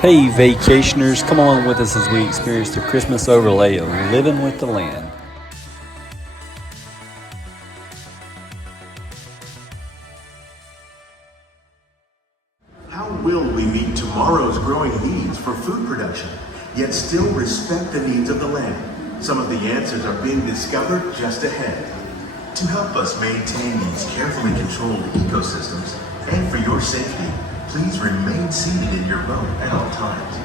Hey, vacationers, come along with us as we experience the Christmas overlay of living with the land. How will we meet tomorrow's growing needs for food production, yet still respect the needs of the land? Some of the answers are being discovered just ahead. To help us maintain these carefully controlled ecosystems, and for your safety, please remain seated in your boat at all times.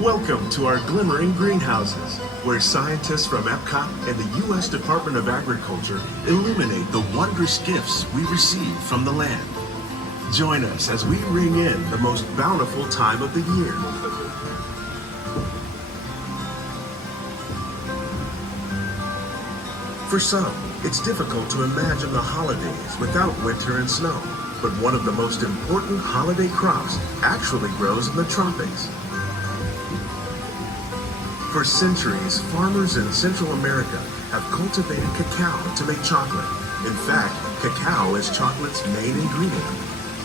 Welcome to our Glimmering Greenhouses, where scientists from Epcot and the U.S. Department of Agriculture illuminate the wondrous gifts we receive from the land. Join us as we ring in the most bountiful time of the year. For some, it's difficult to imagine the holidays without winter and snow, but one of the most important holiday crops actually grows in the tropics. For centuries, farmers in Central America have cultivated cacao to make chocolate. In fact, cacao is chocolate's main ingredient.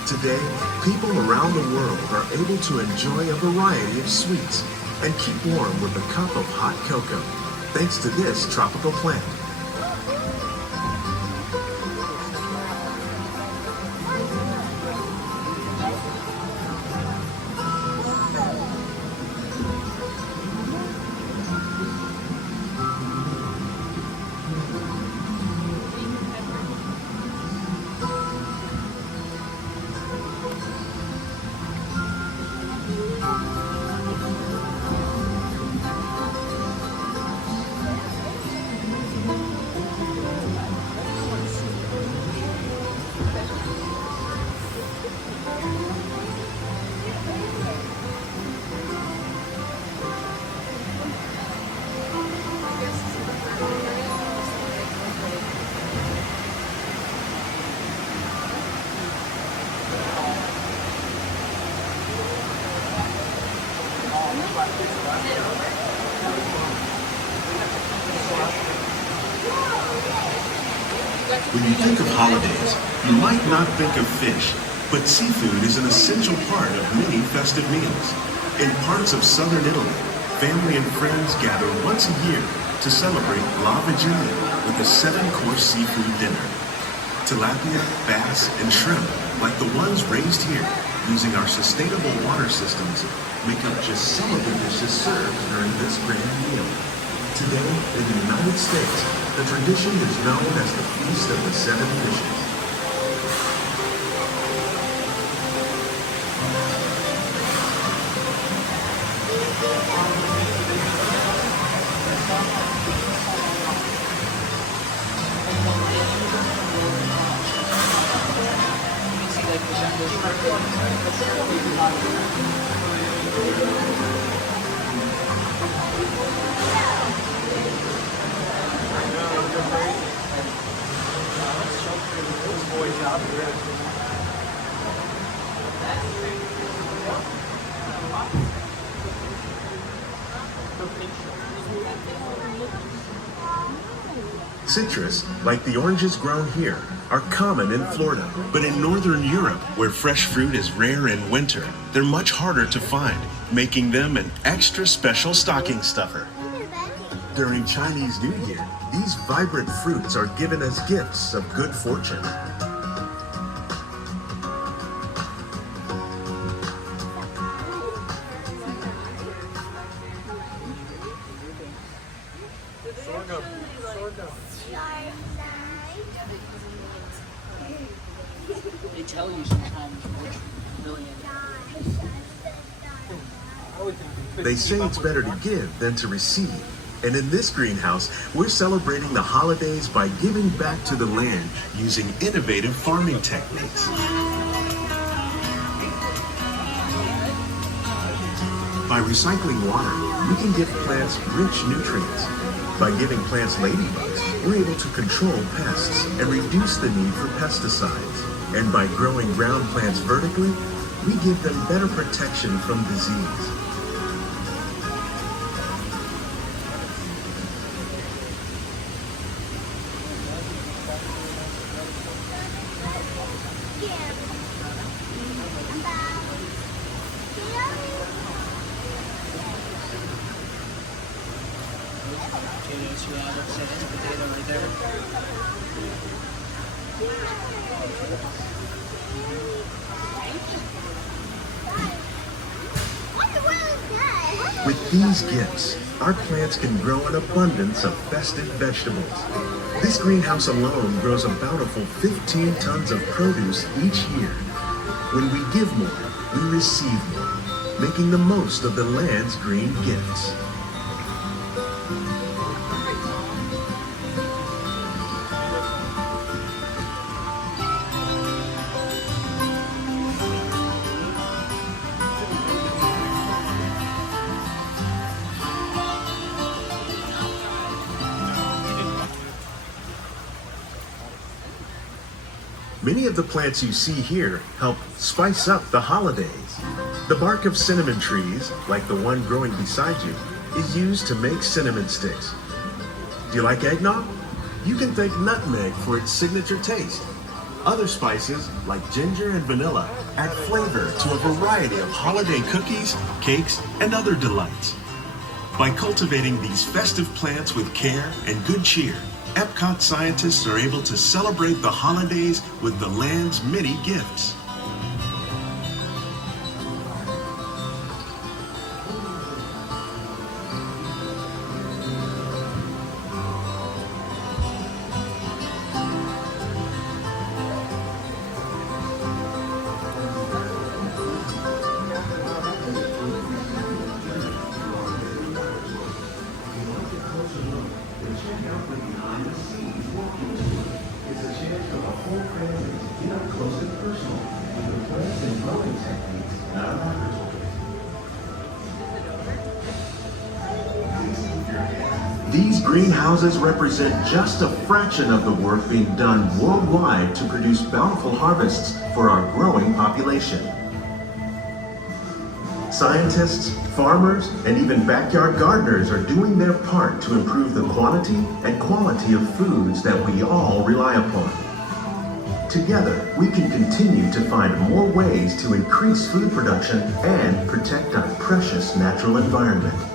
Today, people around the world are able to enjoy a variety of sweets and keep warm with a cup of hot cocoa, thanks to this tropical plant. When you think of holidays, you might not think of fish, but seafood is an essential part of many festive meals. In parts of southern Italy, family and friends gather once a year to celebrate La Vigilia with a 7-course seafood dinner. Tilapia, bass, and shrimp, like the ones raised here using our sustainable water systems, make up just some of the dishes served during this grand meal. Today, in the United States, the tradition is known as the Feast of the Seven Fishes. Citrus, like the oranges grown here, are common in Florida, but in Northern Europe, where fresh fruit is rare in winter, they're much harder to find, making them an extra special stocking stuffer. During Chinese New Year, these vibrant fruits are given as gifts of good fortune. They tell you sometimes which million. They say it's better to give than to receive. And in this greenhouse, we're celebrating the holidays by giving back to the land using innovative farming techniques. By recycling water, we can give plants rich nutrients. By giving plants ladybugs, we're able to control pests and reduce the need for pesticides. And by growing ground plants vertically, we give them better protection from disease. Potatoes, yeah, looks like it's a potato right there. With these gifts, our plants can grow an abundance of festive vegetables. This greenhouse alone grows a bountiful 15 tons of produce each year. When we give more, we receive more, making the most of the land's green gifts. Many of the plants you see here help spice up the holidays. The bark of cinnamon trees, like the one growing beside you, is used to make cinnamon sticks. Do you like eggnog? You can thank nutmeg for its signature taste. Other spices, like ginger and vanilla, add flavor to a variety of holiday cookies, cakes, and other delights. By cultivating these festive plants with care and good cheer, Epcot scientists are able to celebrate the holidays with the land's many gifts. These greenhouses represent just a fraction of the work being done worldwide to produce bountiful harvests for our growing population. Scientists, farmers, and even backyard gardeners are doing their part to improve the quantity and quality of foods that we all rely upon. Together, we can continue to find more ways to increase food production and protect our precious natural environment.